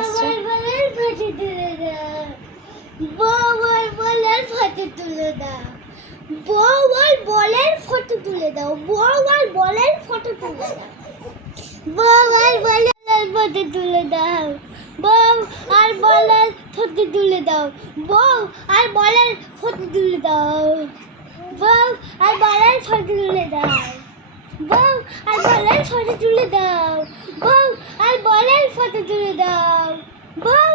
আসছে। বউ আর বলের ফটো তুলে দাও, বউ আর বলের ফটো তুলে দাও, বউ আর বলের ফটো তুলে দাও, বউ আর বলের ফটো তুলে দাও, বউ আর বলের ফটো তুলে দাও, বউ আর বলের ফটো তুলে দাও, বউ আর বলের ফটো তুলে দাও, বউ আর বলের ফটো তুলে দাও, বউ আর বলের ফটো তুলে দাও, বউ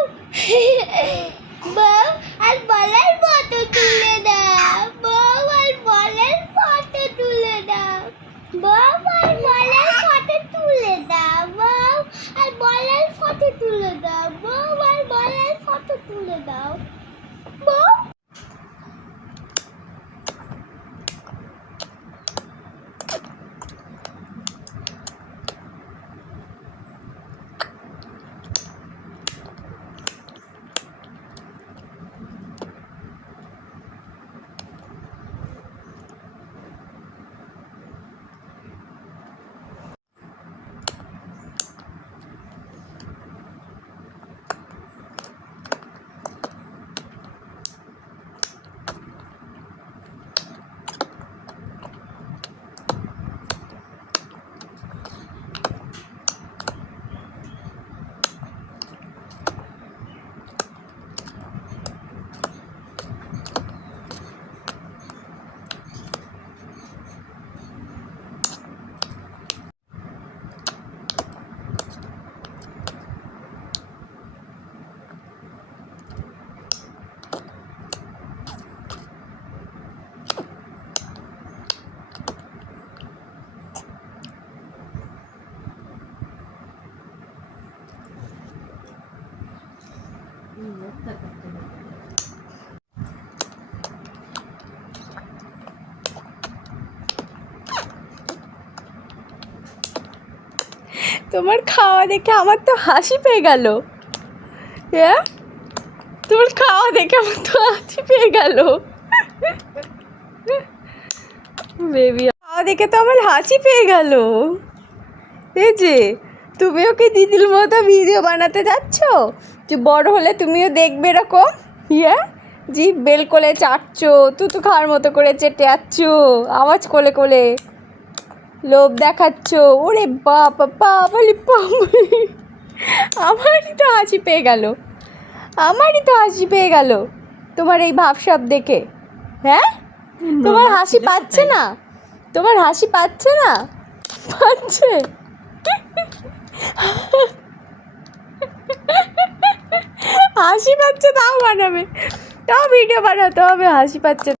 বউ আর বলের ফটো তুলে দাও, বউ আর বলের ফটো তুলে দাও, বউ আর বলের ফটো তুলে দাও, বউ আর বলের ফটো তুলে দাও, বউ আর বলের ফটো তুলে দাও, বউ। তোমার খাওয়া দেখে আমার তো হাসি পেয়ে গেল। হ্যাঁ, তোমার খাওয়া দেখে আমার তো হাসি পেয়ে গেল। বেবি, খাওয়া দেখে তো আমার হাসি পেয়ে গেল। এই যে তুমিও কি দিদির মতো ভিডিও বানাতে যাচ্ছ, যে বড় হলে তুমিও দেখবে এরকম? ইয়া, জিভ বেল করে চাটছ, তুতু খাওয়ার মতো করে চেটে যাচ্ছ, আওয়াজ কোলে কোলে লোভ দেখাচ্ছ। ওরে বাপ বাবলি বাবলি, আমারই তো হাসি পেয়ে গেল, আমারই তো হাসি পেয়ে গেল তোমার এই ভাবসাব দেখে। হ্যাঁ, তোমার হাসি পাচ্ছে না? তোমার হাসি পাচ্ছে না? পাচ্ছে? হাসি পাচ্ছে তাও বানাবে, তাও ভিডিও বানাতে হবে, হাসি পাচ্ছে।